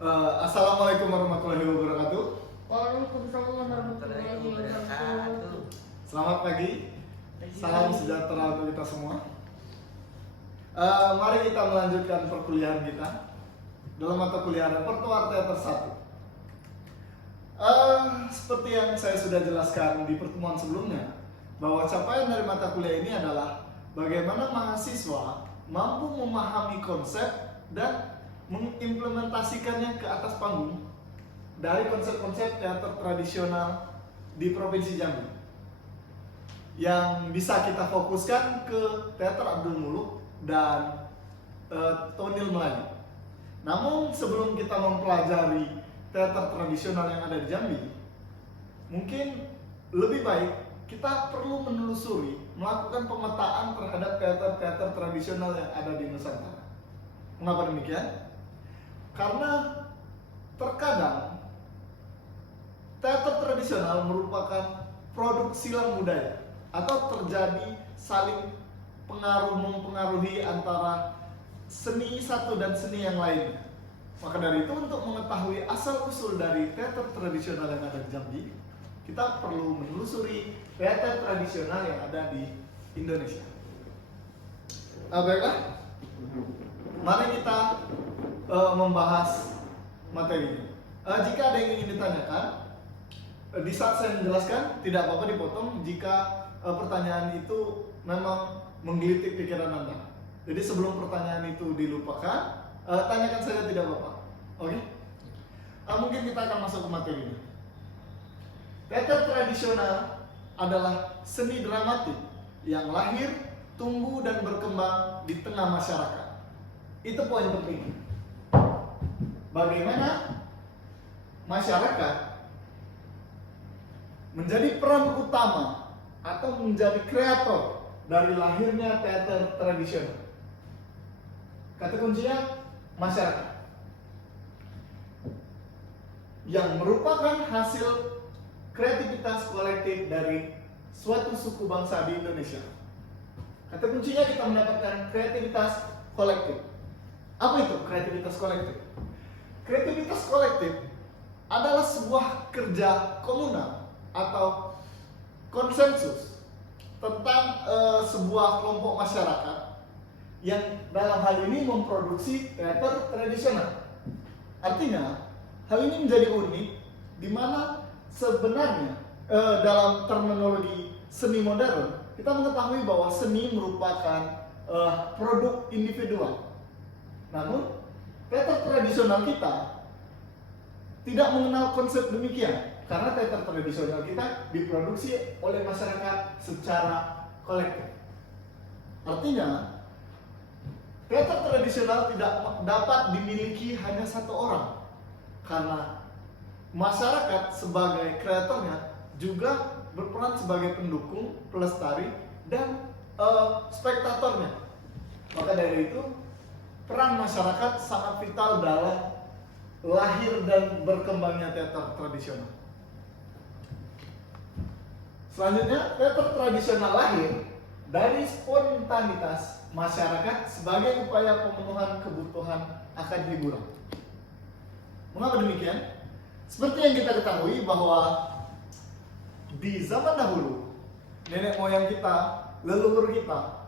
Assalamualaikum warahmatullahi wabarakatuh. Waalaikumsalam warahmatullahi wabarakatuh. Selamat pagi, salam sejahtera untuk kita semua. Mari kita melanjutkan perkuliahan kita dalam mata kuliah Repertoar Teater 1. Seperti yang saya sudah jelaskan di pertemuan sebelumnya, bahwa capaian dari mata kuliah ini adalah bagaimana mahasiswa mampu memahami konsep dan mengimplementasikannya ke atas panggung dari konsep-konsep teater tradisional di Provinsi Jambi yang bisa kita fokuskan ke Teater Abdul Muluk dan Tonil Melayu. Namun sebelum kita mempelajari teater tradisional yang ada di Jambi, mungkin lebih baik kita perlu menelusuri, melakukan pemetaan terhadap teater-teater tradisional yang ada di Nusantara. Mengapa demikian? Karena terkadang teater tradisional merupakan produk silang budaya atau terjadi saling mempengaruhi antara seni satu dan seni yang lainnya. Maka dari itu, untuk mengetahui asal-usul dari teater tradisional yang ada di Jambi, kita perlu menelusuri teater tradisional yang ada di Indonesia. Baiklah, mari kita membahas materi ini. Jika ada yang ingin ditanyakan, di saat saya menjelaskan, tidak apa-apa dipotong jika pertanyaan itu memang menggelitik pikiran Anda. Jadi sebelum pertanyaan itu dilupakan, tanyakan saja, tidak apa-apa. Oke? Mungkin kita akan masuk ke materi ini. Teater tradisional adalah seni dramatik yang lahir, tumbuh, dan berkembang di tengah masyarakat. Itu poin penting. Bagaimana masyarakat menjadi peran utama atau menjadi kreator dari lahirnya teater tradisional. Kata kuncinya masyarakat, yang merupakan hasil kreativitas kolektif dari suatu suku bangsa di Indonesia. Kata kuncinya kita mendapatkan kreativitas kolektif. Apa itu kreativitas kolektif? Kreativitas kolektif adalah sebuah kerja komunal atau konsensus tentang sebuah kelompok masyarakat yang dalam hal ini memproduksi teater tradisional. Artinya, hal ini menjadi unik di mana sebenarnya dalam terminologi seni modern kita mengetahui bahwa seni merupakan produk individual. Namun, teater tradisional kita tidak mengenal konsep demikian, karena teater tradisional kita diproduksi oleh masyarakat secara kolektif. Artinya, teater tradisional tidak dapat dimiliki hanya satu orang, karena masyarakat sebagai kreatornya juga berperan sebagai pendukung, pelestari, dan spektatornya. Maka dari itu, peran masyarakat sangat vital dalam lahir dan berkembangnya teater tradisional. Selanjutnya, teater tradisional lahir dari spontanitas masyarakat sebagai upaya pemenuhan kebutuhan akan hiburan. Mengapa demikian? Seperti yang kita ketahui bahwa di zaman dahulu, nenek moyang kita, leluhur kita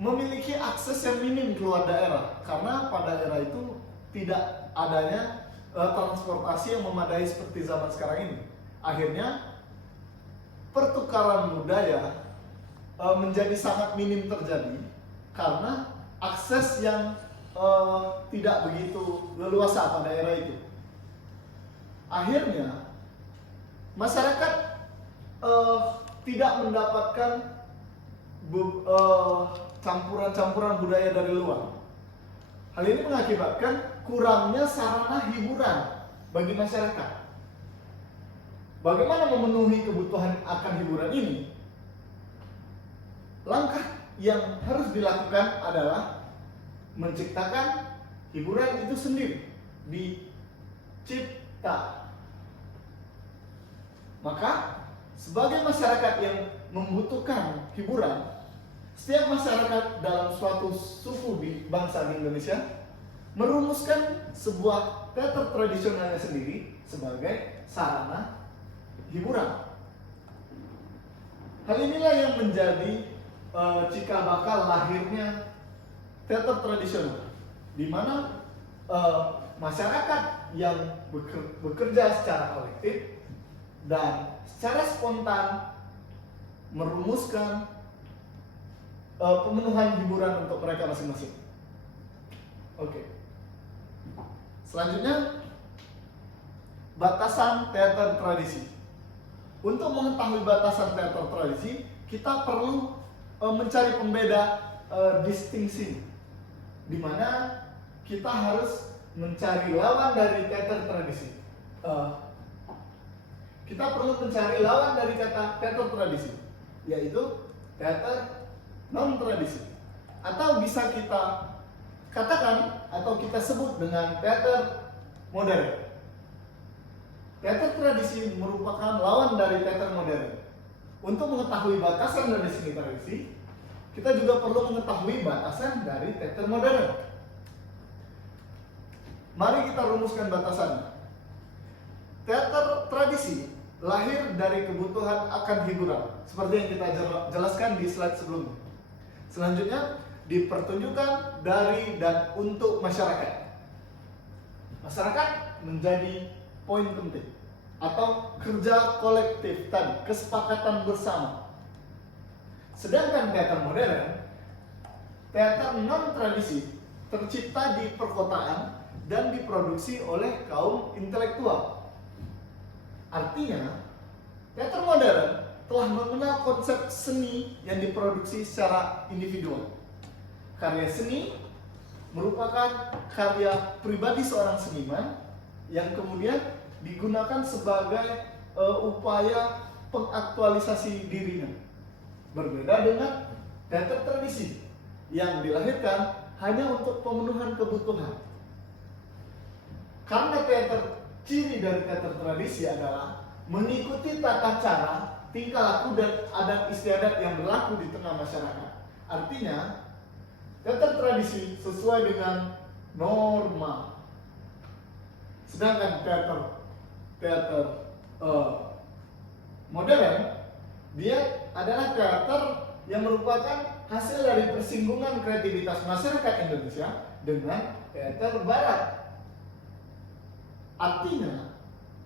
memiliki akses yang minim keluar daerah, karena pada era itu tidak adanya transportasi yang memadai seperti zaman sekarang ini. Akhirnya pertukaran budaya menjadi sangat minim terjadi karena akses yang tidak begitu leluasa pada era itu. Akhirnya masyarakat tidak mendapatkan campuran-campuran budaya dari luar. Hal ini mengakibatkan kurangnya sarana hiburan bagi masyarakat. Bagaimana memenuhi kebutuhan akan hiburan ini? Langkah yang harus dilakukan adalah menciptakan hiburan itu sendiri, dicipta. Maka sebagai masyarakat yang membutuhkan hiburan, setiap masyarakat dalam suatu suku di bangsa di Indonesia merumuskan sebuah teater tradisionalnya sendiri sebagai sarana hiburan. Hal inilah yang menjadi cikal bakal lahirnya teater tradisional, di mana masyarakat yang bekerja secara kolektif dan secara spontan merumuskan pemenuhan hiburan untuk mereka masing-masing. Oke. Selanjutnya, batasan teater tradisi. Untuk mengetahui batasan teater tradisi, kita perlu mencari pembeda distingsi, di mana kita harus mencari lawan dari teater tradisi. Kita perlu mencari lawan dari kata teater tradisi, yaitu teater non tradisi, atau bisa kita katakan atau kita sebut dengan teater modern. Teater tradisi merupakan lawan dari teater modern. Untuk mengetahui batasan dari seni tradisi, kita juga perlu mengetahui batasan dari teater modern. Mari kita rumuskan batasannya. Teater tradisi lahir dari kebutuhan akan hiburan, seperti yang kita jelaskan di slide sebelumnya. Selanjutnya, dipertunjukkan dari dan untuk masyarakat. Masyarakat menjadi poin penting, atau kerja kolektif tadi, kesepakatan bersama. Sedangkan teater modern, teater non tradisi, tercipta di perkotaan dan diproduksi oleh kaum intelektual. Artinya, teater modern telah mengenal konsep seni yang diproduksi secara individual. Karya seni merupakan karya pribadi seorang seniman yang kemudian digunakan sebagai upaya pengaktualisasi dirinya. Berbeda dengan teater tradisi yang dilahirkan hanya untuk pemenuhan kebutuhan. Karena ciri dari teater tradisi adalah mengikuti tata cara, tingkah laku dan adat istiadat yang berlaku di tengah masyarakat. Artinya, teater tradisi sesuai dengan norma. Sedangkan teater modern, dia adalah teater yang merupakan hasil dari persinggungan kreativitas masyarakat Indonesia dengan teater barat. Artinya,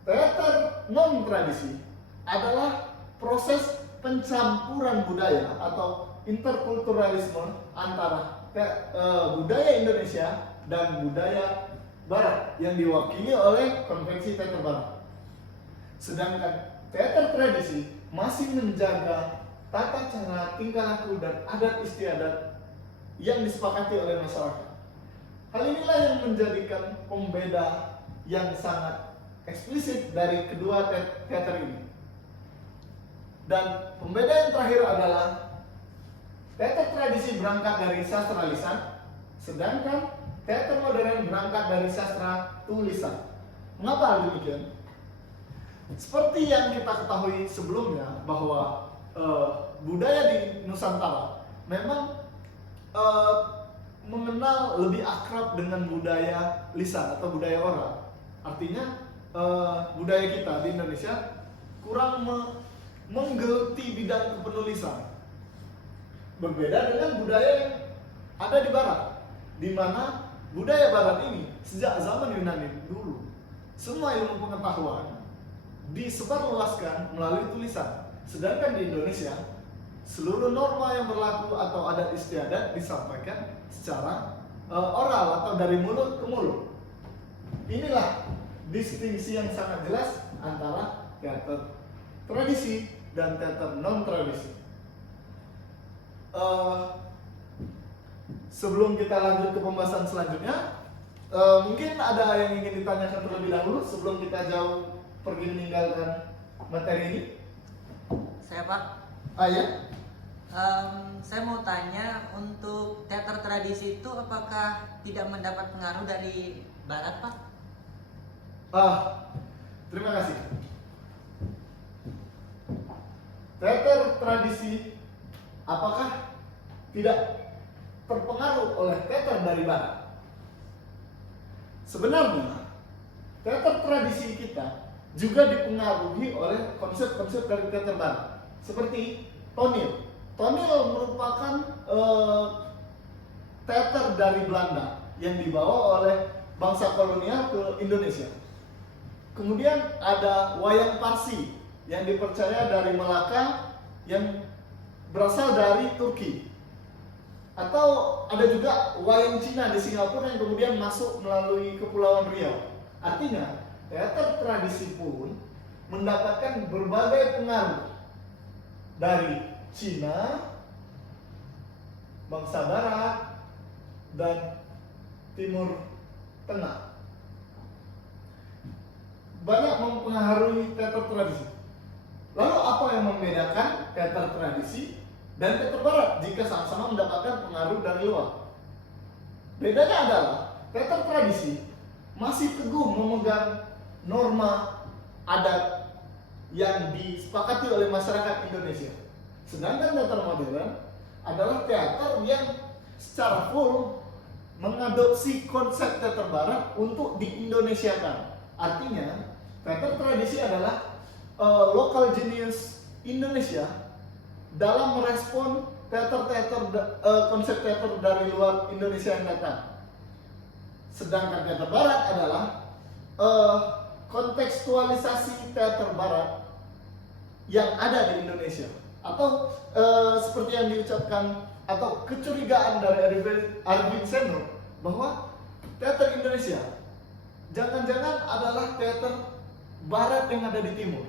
teater non-tradisi adalah proses pencampuran budaya atau interkulturalisme antara budaya Indonesia dan budaya Barat yang diwakili oleh konvensi teater Barat. Sedangkan teater tradisi masih menjaga tata cara, tingkah laku, dan adat istiadat yang disepakati oleh masyarakat. Hal inilah yang menjadikan pembeda yang sangat eksplisit dari kedua teater ini. Dan pembeda yang terakhir adalah teater tradisi berangkat dari sastra lisan, sedangkan teater modern berangkat dari sastra tulisan. Mengapa hal demikian? Seperti yang kita ketahui sebelumnya bahwa budaya di Nusantara memang mengenal lebih akrab dengan budaya lisan atau budaya oral. Artinya budaya kita di Indonesia kurang menggeluti bidang kepenulisan. Berbeda dengan budaya yang ada di Barat, di mana budaya Barat ini sejak zaman Yunani dulu, semua ilmu pengetahuan disebarluaskan melalui tulisan. Sedangkan di Indonesia, seluruh norma yang berlaku atau adat istiadat disampaikan secara oral atau dari mulut ke mulut. Inilah distingsi yang sangat jelas antara teater tradisi dan teater non-tradisi. Sebelum kita lanjut ke pembahasan selanjutnya, mungkin ada yang ingin ditanyakan terlebih dahulu sebelum kita jauh pergi meninggalkan materi ini. Saya Pak. Ya? Saya mau tanya, untuk teater tradisi itu apakah tidak mendapat pengaruh dari Barat, Pak? Terima kasih. Teater tradisi apakah tidak terpengaruh oleh teater dari Barat? sebenarnya teater tradisi kita juga dipengaruhi oleh konsep-konsep dari teater barat, seperti tonil. Tonil merupakan teater dari Belanda yang dibawa oleh bangsa kolonial ke Indonesia. Kemudian ada wayang Parsi yang dipercaya dari Melaka yang berasal dari Turki. Atau ada juga wayang Cina di Singapura yang kemudian masuk melalui Kepulauan Riau. Artinya, teater tradisi pun mendapatkan berbagai pengaruh dari Cina, bangsa Barat, dan Timur Tengah. Banyak mempengaruhi teater tradisi. Lalu apa yang membedakan teater tradisi dan teater barat jika sama-sama mendapatkan pengaruh dari luar? Bedanya adalah teater tradisi masih teguh memegang norma adat yang disepakati oleh masyarakat Indonesia. Sedangkan teater modern adalah teater yang secara full mengadopsi konsep teater barat untuk di-Indonesiakan. Artinya, teater tradisi adalah local genius Indonesia dalam merespon konsep teater dari luar Indonesia yang datang. Sedangkan teater barat adalah kontekstualisasi teater barat yang ada di Indonesia. Atau seperti yang diucapkan atau kecurigaan dari Arvin Senor bahwa teater Indonesia jangan-jangan adalah teater barat yang ada di timur.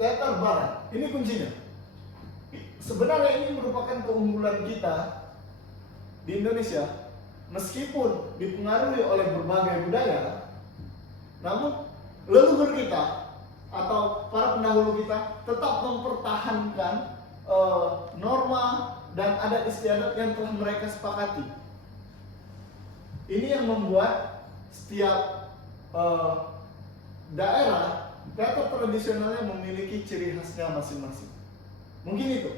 Teater barat, ini kuncinya. Sebenarnya ini merupakan keunggulan kita di Indonesia, meskipun dipengaruhi oleh berbagai budaya, namun leluhur kita atau para pendahulu kita tetap mempertahankan norma dan adat istiadat yang telah mereka sepakati. Ini yang membuat setiap daerah teater tradisionalnya memiliki ciri khasnya masing-masing. Mungkin itu.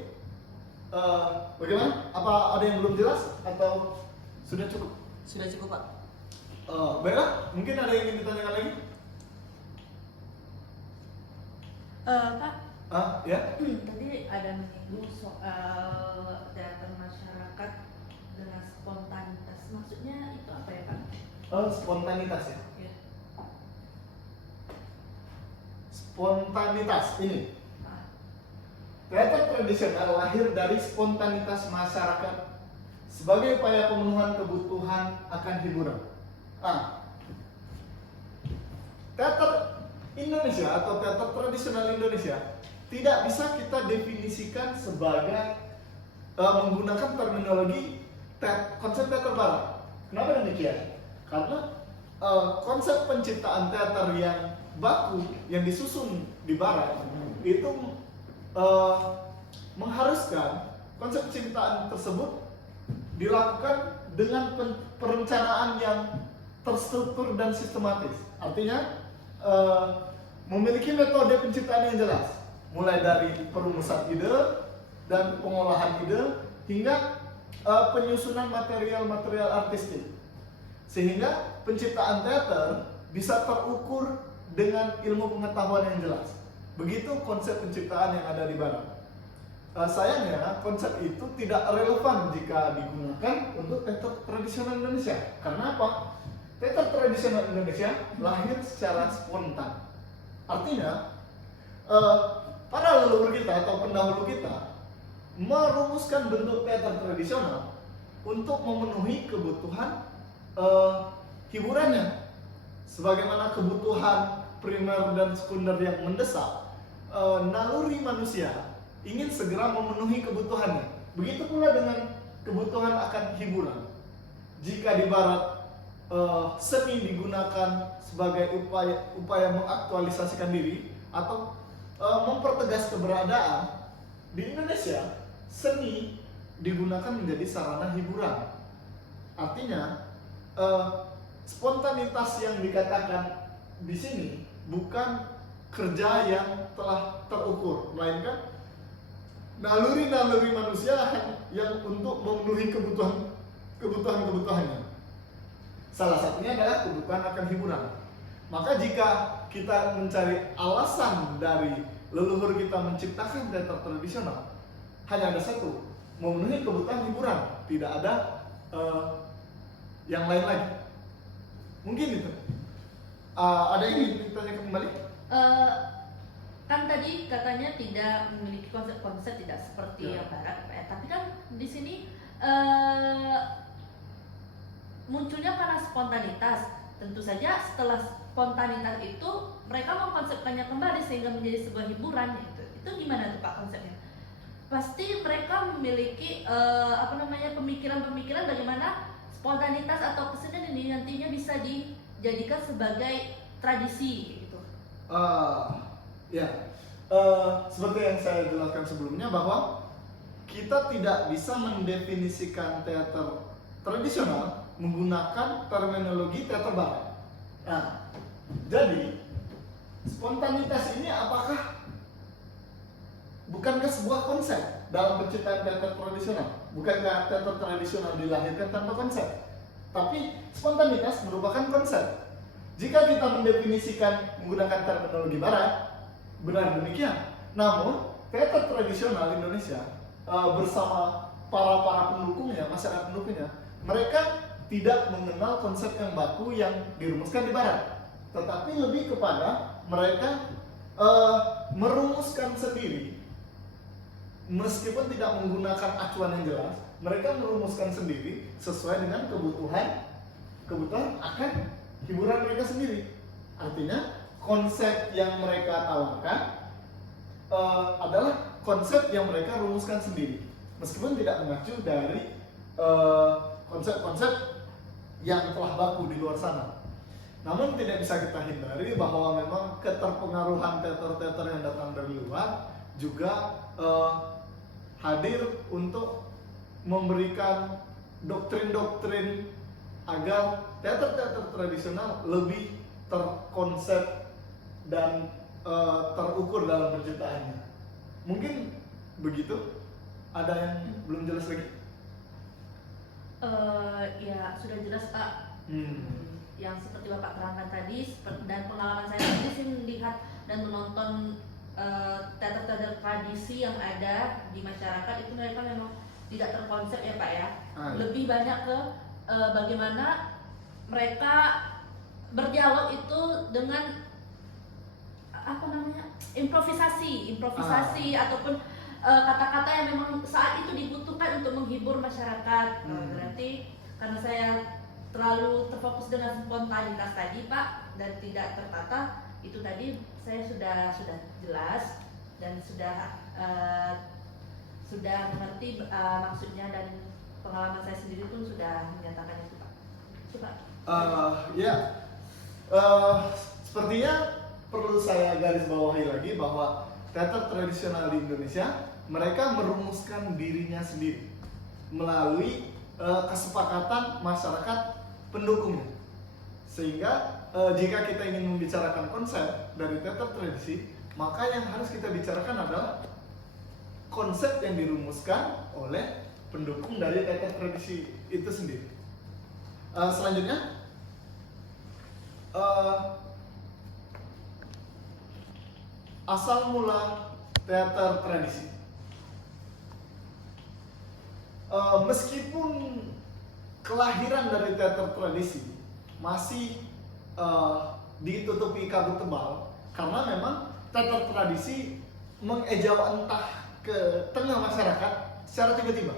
Bagaimana? Apa ada yang belum jelas atau sudah cukup? Sudah cukup, Pak. Baiklah, mungkin ada yang ingin ditanyakan lagi? Pak, Ya. tadi ada menyinggung soal teater masyarakat dengan spontanitas. Maksudnya itu apa ya, Pak? Spontanitas ya. Ya. Spontanitas ini. Ah, Teater tradisional lahir dari spontanitas masyarakat sebagai upaya pemenuhan kebutuhan akan hiburan. Teater Indonesia atau teater tradisional Indonesia tidak bisa kita definisikan sebagai menggunakan terminologi konsep teater barat. Kenapa demikian? Karena konsep penciptaan teater yang baku yang disusun di barat itu mengharuskan konsep penciptaan tersebut dilakukan dengan perencanaan yang terstruktur dan sistematis. Artinya memiliki metode penciptaan yang jelas, mulai dari perumusan ide dan pengolahan ide hingga penyusunan material-material artistik, sehingga penciptaan teater bisa terukur dengan ilmu pengetahuan yang jelas. Begitu konsep penciptaan yang ada di barat. Sayangnya konsep itu tidak relevan jika digunakan untuk teater tradisional Indonesia. Karena apa? Teater tradisional Indonesia lahir secara spontan. Artinya, para leluhur kita atau pendahulu kita merumuskan bentuk teater tradisional untuk memenuhi kebutuhan hiburannya. Sebagaimana kebutuhan primer dan sekunder yang mendesak, naluri manusia ingin segera memenuhi kebutuhannya. Begitu pula dengan kebutuhan akan hiburan. Jika di barat seni digunakan sebagai upaya mengaktualisasikan diri atau mempertegas keberadaan, di Indonesia seni digunakan menjadi sarana hiburan. Artinya spontanitas yang dikatakan di sini bukan kerja yang telah terukur, melainkan naluri-naluri manusia yang untuk memenuhi kebutuhan kebutuhan-kebutuhannya. Salah satunya adalah kebutuhan akan hiburan. Maka jika kita mencari alasan dari leluhur kita menciptakan teater tradisional, hanya ada satu, memenuhi kebutuhan hiburan, tidak ada yang lain lagi. Mungkin itu. Ada yang ingin ditanyakan kembali? Kan tadi katanya tidak memiliki konsep-konsep, tidak seperti yang barat, Pak, ya. Tapi kan di sini munculnya karena spontanitas. Tentu saja setelah spontanitas itu mereka mengkonsepkannya kembali sehingga menjadi sebuah hiburan. Itu gimana tuh Pak konsepnya? Pasti mereka memiliki pemikiran-pemikiran bagaimana spontanitas atau kesenian ini nantinya bisa dijadikan sebagai tradisi gitu. Seperti yang saya jelaskan sebelumnya bahwa kita tidak bisa mendefinisikan teater tradisional menggunakan terminologi teater barat. Nah, jadi spontanitas ini bukankah sebuah konsep dalam penciptaan teater tradisional? Bukankah teater tradisional dilahirkan tanpa konsep? Tapi spontanitas merupakan konsep. Jika kita mendefinisikan menggunakan terminologi barat, benar demikian. Namun, teater tradisional Indonesia bersama para pendukungnya, masyarakat pendukungnya, mereka tidak mengenal konsep yang baku yang dirumuskan di barat, tetapi lebih kepada mereka merumuskan sendiri. Meskipun tidak menggunakan acuan yang jelas, mereka merumuskan sendiri sesuai dengan kebutuhan akan hiburan mereka sendiri. Artinya konsep yang mereka tawarkan adalah konsep yang mereka rumuskan sendiri, meskipun tidak mengacu dari konsep-konsep yang telah baku di luar sana. Namun tidak bisa kita hindari bahwa memang keterpengaruhan teater-teater yang datang dari luar juga hadir untuk memberikan doktrin-doktrin agar teater-teater tradisional lebih terkonsep dan terukur dalam penciptaannya. Mungkin begitu. Ada yang belum jelas lagi? Ya sudah jelas Pak. Yang seperti Bapak terangkan tadi, dan pengalaman saya tadi sih melihat dan menonton teater-teater tradisi yang ada di masyarakat itu mereka memang tidak terkonsep ya Pak ya. Lebih banyak ke bagaimana mereka berdialog itu dengan improvisasi ataupun kata-kata yang memang saat itu dibutuhkan untuk menghibur masyarakat. Berarti karena saya terlalu terfokus dengan spontanitas tadi Pak dan tidak tertata, itu tadi saya sudah jelas dan sudah mengerti maksudnya, dan pengalaman saya sendiri pun sudah menyatakan itu Pak. Itu Pak. Sepertinya perlu saya garis bawahi lagi bahwa teater tradisional di Indonesia mereka merumuskan dirinya sendiri melalui kesepakatan masyarakat pendukungnya. Sehingga jika kita ingin membicarakan konsep dari teater tradisi, maka yang harus kita bicarakan adalah konsep yang dirumuskan oleh pendukung dari teater tradisi itu sendiri. Selanjutnya, asal mula teater tradisi. Meskipun kelahiran dari teater tradisi masih ditutupi kabut tebal, karena memang teater tradisi mengejawantah ke tengah masyarakat secara tiba-tiba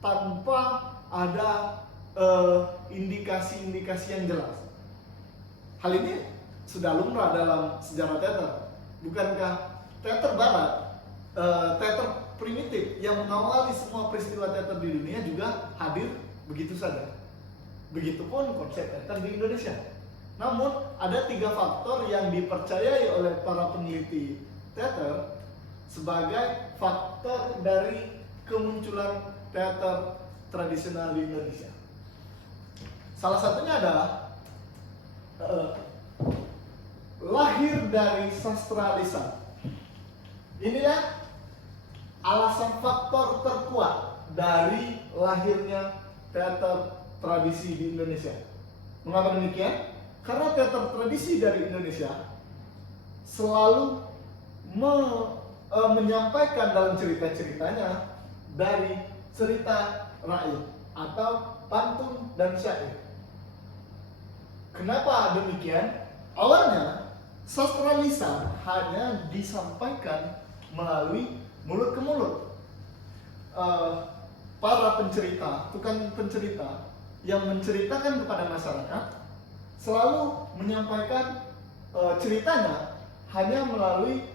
tanpa ada indikasi-indikasi yang jelas. Hal ini sudah lumrah dalam sejarah teater. Bukankah teater barat, teater primitif yang mengawali semua peristiwa teater di dunia juga hadir begitu saja? Begitupun konsep teater di Indonesia. Namun ada 3 faktor yang dipercayai oleh para peneliti teater sebagai faktor dari kemunculan teater tradisional di Indonesia. Salah satunya adalah lahir dari sastra lisan. Inilah alasan faktor terkuat dari lahirnya teater tradisi di Indonesia. Mengapa demikian? Karena teater tradisi dari Indonesia selalu menyampaikan dalam cerita-ceritanya dari cerita rakyat atau pantun dan syair. Kenapa demikian? Awalnya sastra lisan hanya disampaikan melalui mulut ke mulut. Para pencerita, tukang pencerita yang menceritakan kepada masyarakat selalu menyampaikan ceritanya hanya melalui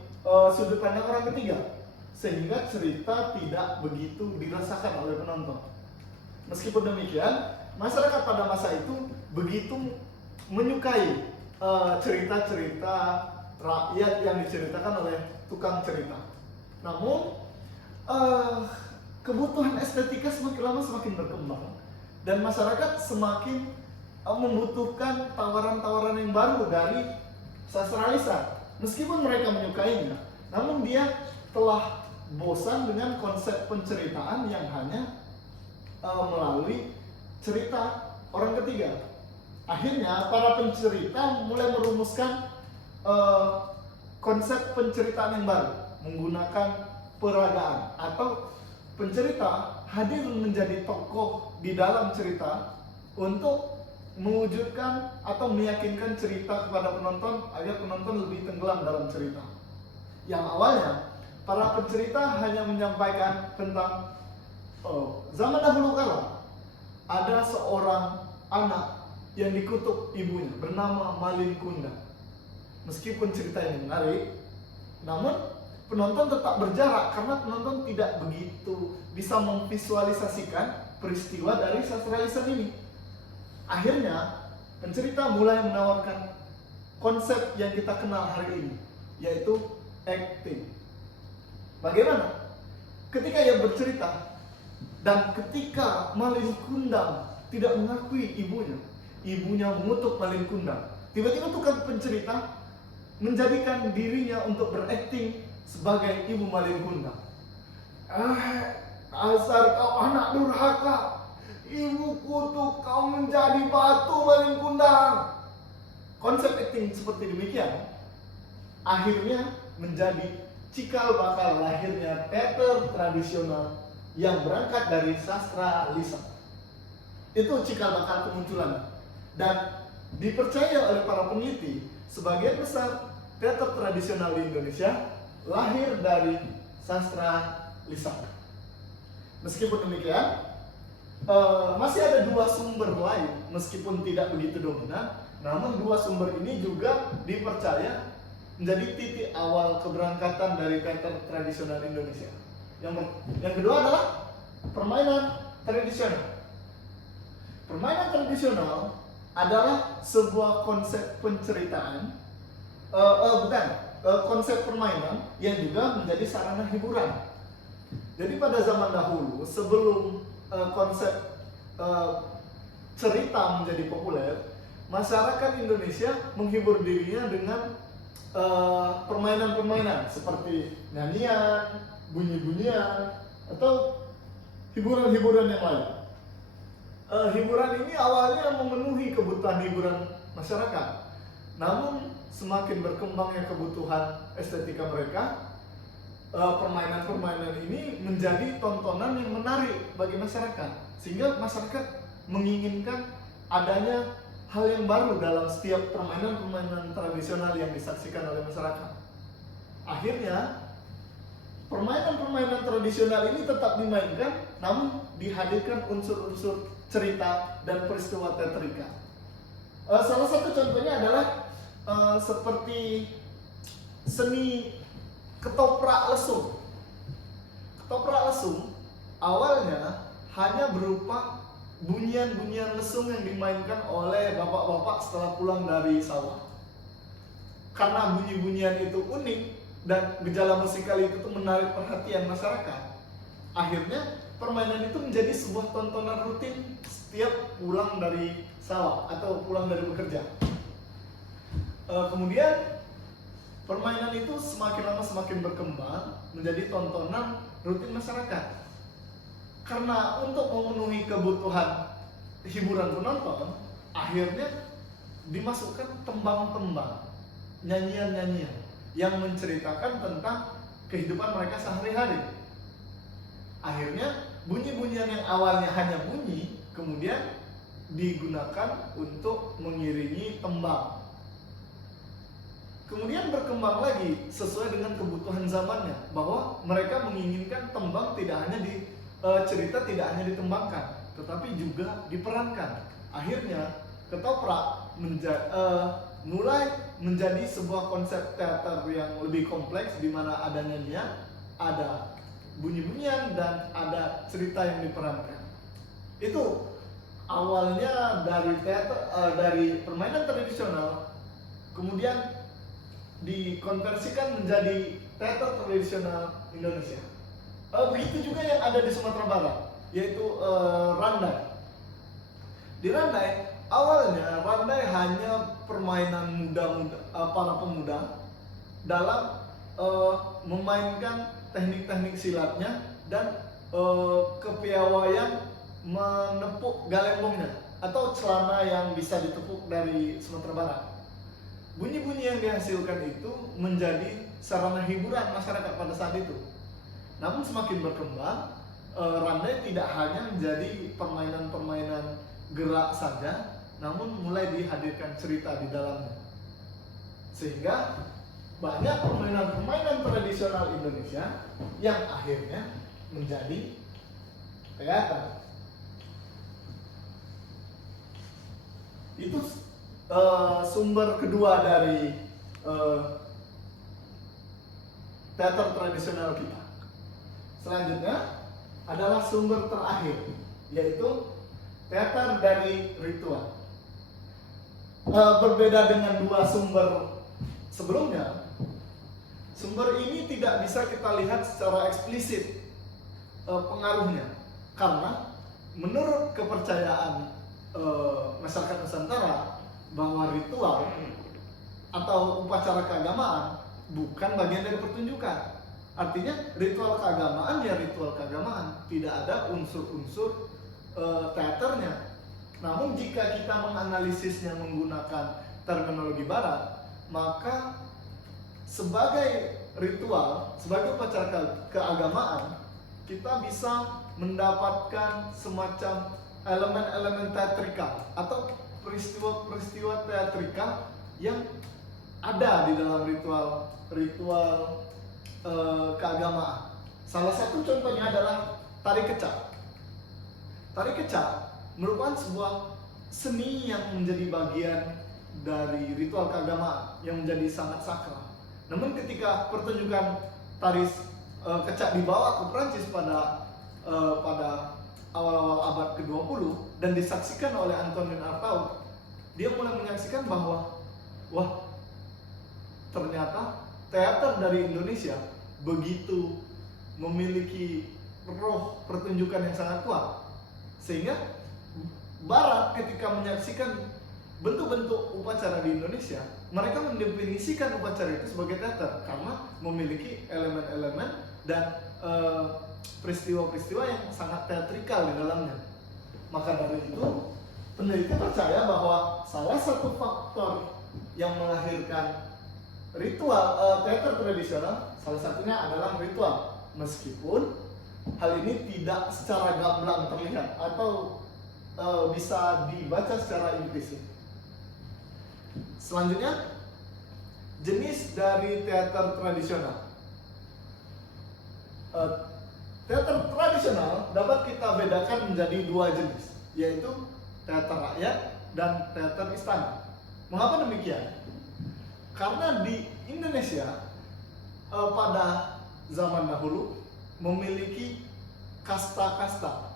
sudut pandang orang ketiga, sehingga cerita tidak begitu dirasakan oleh penonton. Meskipun demikian, masyarakat pada masa itu begitu menyukai cerita-cerita rakyat yang diceritakan oleh tukang cerita. Namun kebutuhan estetika semakin lama semakin berkembang dan masyarakat semakin membutuhkan tawaran-tawaran yang baru dari sastra lisan. Meskipun mereka menyukainya, namun dia telah bosan dengan konsep penceritaan yang hanya melalui cerita orang ketiga. Akhirnya para pencerita mulai merumuskan konsep penceritaan yang baru menggunakan peragaan, atau pencerita hadir menjadi tokoh di dalam cerita untuk mewujudkan atau meyakinkan cerita kepada penonton agar penonton lebih tenggelam dalam cerita. Yang awalnya para pencerita hanya menyampaikan tentang zaman dahulu kala ada seorang anak yang dikutuk ibunya bernama Malin Kundang. Meskipun cerita ini menarik, namun penonton tetap berjarak karena penonton tidak begitu bisa memvisualisasikan peristiwa dari sastra lisan ini. Akhirnya pencerita mulai menawarkan konsep yang kita kenal hari ini, yaitu acting. Bagaimana? Ketika ia bercerita dan ketika Malin Kundang tidak mengakui ibunya mengutuk Malin Kundang, tiba-tiba tukang pencerita menjadikan dirinya untuk berakting sebagai ibu Malin Kundang. Asal kau anak durhaka, ibu kutuk kau menjadi batu Malin Kundang. Konsep acting seperti demikian akhirnya menjadi cikal bakal lahirnya teater tradisional yang berangkat dari sastra lisan. Itu cikal bakal kemunculannya. Dan dipercaya oleh para peneliti, sebagian besar teater tradisional di Indonesia lahir dari sastra lisan. Meskipun demikian, masih ada dua sumber lain, meskipun tidak begitu dominan, namun dua sumber ini juga dipercaya menjadi titik awal keberangkatan dari teater tradisional Indonesia. Yang kedua adalah permainan tradisional. Permainan tradisional adalah sebuah konsep penceritaan, konsep permainan yang juga menjadi sarana hiburan. Jadi pada zaman dahulu, sebelum konsep cerita menjadi populer, masyarakat Indonesia menghibur dirinya dengan permainan-permainan seperti nyanyian, bunyi-bunyian, atau hiburan-hiburan yang lain. Hiburan ini awalnya memenuhi kebutuhan hiburan masyarakat. Namun semakin berkembangnya kebutuhan estetika mereka, permainan-permainan ini menjadi tontonan yang menarik bagi masyarakat, sehingga masyarakat menginginkan adanya hal yang baru dalam setiap permainan-permainan tradisional yang disaksikan oleh masyarakat. Akhirnya permainan-permainan tradisional ini tetap dimainkan, namun dihadirkan unsur-unsur cerita dan peristiwa teatrika. Salah satu contohnya adalah seperti seni ketoprak lesung. Ketoprak lesung awalnya hanya berupa bunyian-bunyian lesung yang dimainkan oleh bapak-bapak setelah pulang dari sawah. Karena bunyi-bunyian itu unik dan gejala musikal itu menarik perhatian masyarakat, akhirnya permainan itu menjadi sebuah tontonan rutin setiap pulang dari sawah atau pulang dari bekerja. Kemudian permainan itu semakin lama semakin berkembang menjadi tontonan rutin masyarakat. Karena untuk memenuhi kebutuhan hiburan penonton, akhirnya dimasukkan tembang-tembang, nyanyian-nyanyian yang menceritakan tentang kehidupan mereka sehari-hari. Akhirnya bunyi-bunyian yang awalnya hanya bunyi kemudian digunakan untuk mengiringi tembang. Kemudian berkembang lagi sesuai dengan kebutuhan zamannya, bahwa mereka menginginkan tembang tidak hanya cerita tidak hanya ditembangkan, tetapi juga diperankan. Akhirnya ketoprak mulai menjadi sebuah konsep teater yang lebih kompleks, di mana ada nyanyian, ada bunyi-bunyian, dan ada cerita yang diperankan. Itu awalnya dari teater, dari permainan tradisional, kemudian dikonversikan menjadi teater tradisional Indonesia. Begitu juga yang ada di Sumatera Barat, yaitu Randai. Di Randai, awalnya Randai hanya permainan muda-muda, para pemuda dalam memainkan teknik-teknik silatnya dan kepiawaian menepuk galembongnya atau celana yang bisa ditepuk dari Sumatera Barat. Bunyi-bunyi yang dihasilkan itu menjadi sarana hiburan masyarakat pada saat itu. Namun semakin berkembang, Randai tidak hanya menjadi permainan-permainan gerak saja, namun mulai dihadirkan cerita di dalamnya. Sehingga banyak permainan-permainan tradisional Indonesia yang akhirnya menjadi teater. Itu sumber kedua dari teater tradisional kita. Selanjutnya adalah sumber terakhir, yaitu teater dari ritual. Berbeda dengan dua sumber sebelumnya, sumber ini tidak bisa kita lihat secara eksplisit pengaruhnya, karena menurut kepercayaan masyarakat Nusantara bahwa ritual atau upacara keagamaan bukan bagian dari pertunjukan. Artinya ritual keagamaan ya ritual keagamaan, tidak ada unsur-unsur teaternya. Namun jika kita menganalisisnya menggunakan terminologi barat, maka sebagai ritual, sebagai upacara keagamaan, kita bisa mendapatkan semacam elemen-elemen teatrikal atau peristiwa-peristiwa teatrikal yang ada di dalam ritual keagamaan. Salah satu contohnya adalah tari kecak. Tari kecak merupakan sebuah seni yang menjadi bagian dari ritual keagamaan yang menjadi sangat sakral. Namun ketika pertunjukan tari kecak dibawa ke Prancis pada awal-awal abad ke-20 dan disaksikan oleh Antonin Artaud, dia mulai menyaksikan bahwa wah, ternyata teater dari Indonesia begitu memiliki roh pertunjukan yang sangat kuat, sehingga Barat ketika menyaksikan bentuk-bentuk upacara di Indonesia, mereka mendefinisikan upacara itu sebagai teater karena memiliki elemen-elemen dan peristiwa-peristiwa yang sangat teatrikal di dalamnya. Maka dari itu, peneliti percaya bahwa salah satu faktor yang melahirkan ritual teater tradisional, salah satunya adalah ritual. Meskipun hal ini tidak secara gamblang terlihat atau bisa dibaca secara implisit. Selanjutnya, jenis dari teater tradisional. Teater tradisional dapat kita bedakan menjadi dua jenis, yaitu teater rakyat dan teater istana. Mengapa demikian? Karena di Indonesia pada zaman dahulu memiliki kasta-kasta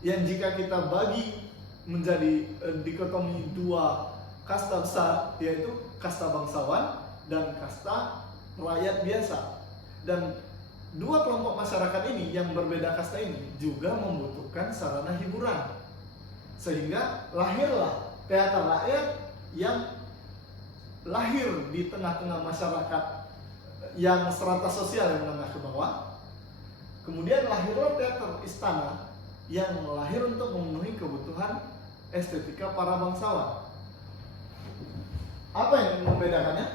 yang jika kita bagi menjadi dikotomi dua kasta besar, yaitu kasta bangsawan dan kasta rakyat biasa. Dan dua kelompok masyarakat ini yang berbeda kasta ini juga membutuhkan sarana hiburan, sehingga lahirlah teater rakyat yang lahir di tengah-tengah masyarakat yang strata sosial yang menengah ke bawah. Kemudian lahirlah teater istana yang lahir untuk memenuhi kebutuhan estetika para bangsawan. Apa yang membedakannya?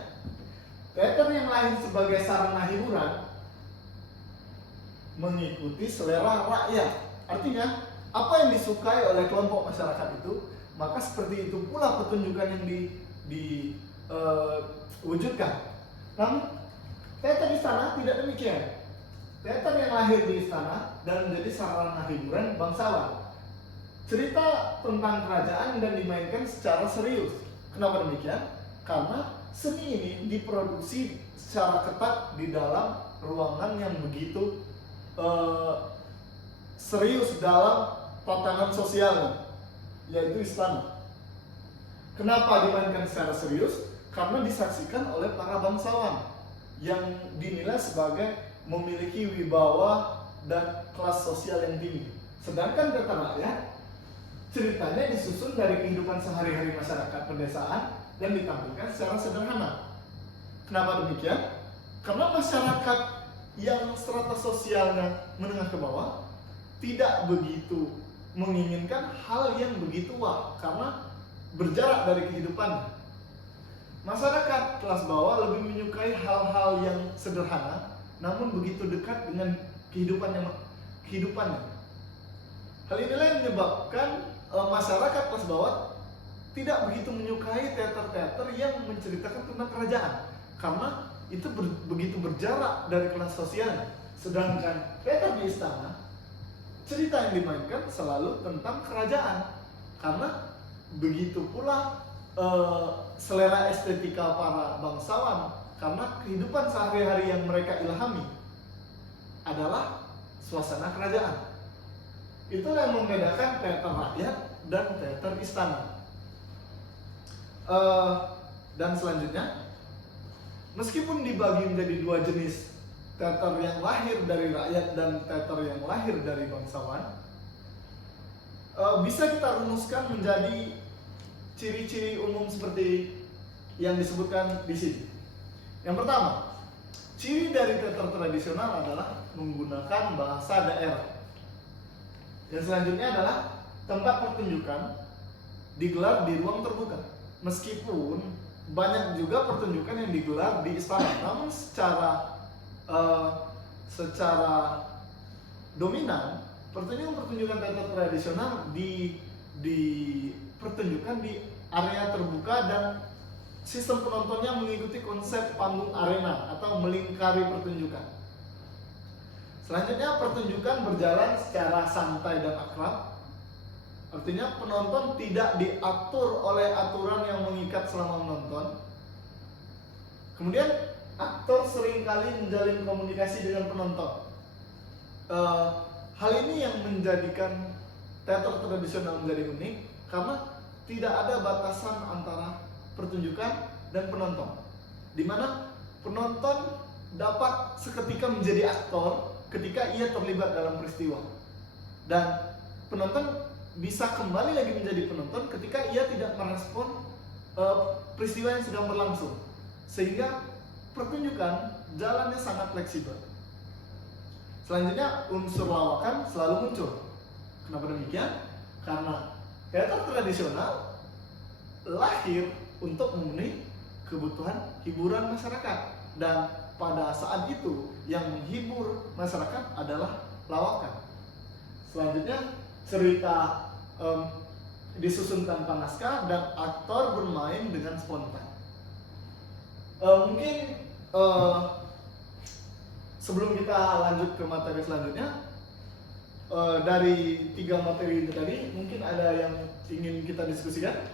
Teater yang lahir sebagai sarana hiburan mengikuti selera rakyat. Artinya, apa yang disukai oleh kelompok masyarakat itu, maka seperti itu pula pertunjukan yang diwujudkan. Namun, teater istana tidak demikian. Teater yang lahir di istana dan menjadi sarana hiburan bangsawan. Cerita tentang kerajaan dan dimainkan secara serius. Kenapa demikian? Karena seni ini diproduksi secara ketat di dalam ruangan yang begitu serius dalam tatanan sosialnya, yaitu istana. Kenapa dimainkan secara serius? Karena disaksikan oleh para bangsawan yang dinilai sebagai memiliki wibawa dan kelas sosial yang tinggi. Sedangkan teater rakyat ceritanya disusun dari kehidupan sehari-hari masyarakat pedesaan dan ditampilkan secara sederhana. Kenapa demikian? Karena masyarakat yang strata sosialnya menengah ke bawah tidak begitu menginginkan hal yang begitu wah, karena berjarak dari kehidupannya. Masyarakat kelas bawah lebih menyukai hal-hal yang sederhana, namun begitu dekat dengan kehidupannya. Hal inilah yang menyebabkan masyarakat kelas bawah tidak begitu menyukai teater-teater yang menceritakan tentang kerajaan, karena itu begitu berjarak dari kelas sosialnya. Sedangkan teater di istana, cerita yang dimainkan selalu tentang kerajaan, karena begitu pula selera estetika para bangsawan, karena kehidupan sehari-hari yang mereka ilhami adalah suasana kerajaan. Itulah yang membedakan teater rakyat dan teater istana. Dan selanjutnya, meskipun dibagi menjadi dua jenis, teater yang lahir dari rakyat dan teater yang lahir dari bangsawan, bisa kita rumuskan menjadi ciri-ciri umum seperti yang disebutkan di sini. Yang pertama, ciri dari teater tradisional adalah menggunakan bahasa daerah. Yang selanjutnya adalah tempat pertunjukan digelar di ruang terbuka. Meskipun banyak juga pertunjukan yang digelar di istana, namun secara dominan pertunjukan teater tradisional dipertunjukkan di area terbuka dan sistem penontonnya mengikuti konsep panggung arena atau melingkari pertunjukan. Selanjutnya, pertunjukan berjalan secara santai dan akrab. Artinya penonton tidak diatur oleh aturan yang mengikat selama menonton. Kemudian aktor seringkali menjalin komunikasi dengan penonton. Hal ini yang menjadikan teater tradisional menjadi unik, karena tidak ada batasan antara pertunjukan dan penonton, di mana penonton dapat seketika menjadi aktor ketika ia terlibat dalam peristiwa, dan penonton bisa kembali lagi menjadi penonton ketika ia tidak merespon peristiwa yang sedang berlangsung, sehingga pertunjukan jalannya sangat fleksibel. Selanjutnya, unsur lawakan selalu muncul. Kenapa demikian? Karena teater tradisional lahir untuk memenuhi kebutuhan hiburan masyarakat, dan pada saat itu yang menghibur masyarakat adalah lawakan. Selanjutnya, cerita disusun tanpa naskah dan aktor bermain dengan spontan. Mungkin sebelum kita lanjut ke materi selanjutnya, dari 3 materi itu tadi mungkin ada yang ingin kita diskusikan.